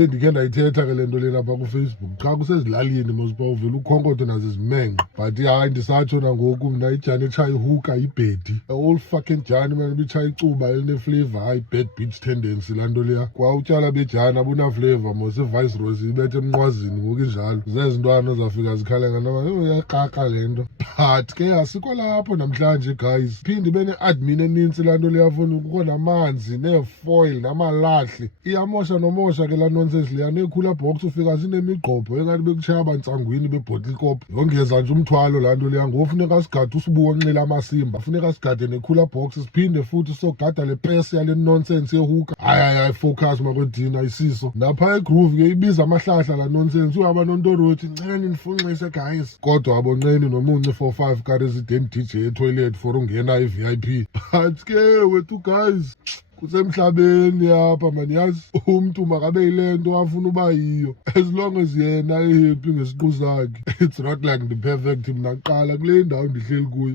ndikhe ndayithetha ke le nto lena apha kuFacebook. Cha kusezilalini mosipa uvele ukhonkothe nazo zimenqe. But hayi ndisatsho nangoku mna ijani etshaya ihuka ibhedi. All fucking jani man ibitshaya icuba elineflavor. Hayi bad bitch tendency laa nto leya. Kwa utywala bejani abunaflavor mos ivice rose ibethe emnqwazini ngoku injalo. Zezintwana zafika zikhale uyaqaqa le nto. But ke asikho lapho namhlanje guys. Phinde ibe ne-admin enintsi laa nto leya funa kukho namanzi neefoil namalahle. Iyamosha nomosha ke laa nonsense leya. Neekhula box ufika zinemigqobho engathi bekutshaya abantsangwini bebhotile kop. Yongeza nje umthwalo laa nto leya. Ngofuneka sigade usibuko onxila amasimba. Funeka sigade nekhula box siphinde futhi sogada le pesi yale nonsense yehuka. Hayi focus makwedina isiso. Napha egroove ke ibiza amahlahla la nonsense. Uhamba nontorothi nceni nifunxise guys. Kodwa abonqeni nomunye 4-5 ka resident DJ etoilet for ungena i-VIP. But ke wethu guys kusemhlabeni apha man yazi umuntu makabe yile nto afuna uba yiyo as long as yena ehappy ngesiqu sakhe. It's not like the perfect mna kuqala kule ndawo ndihleli kuyo.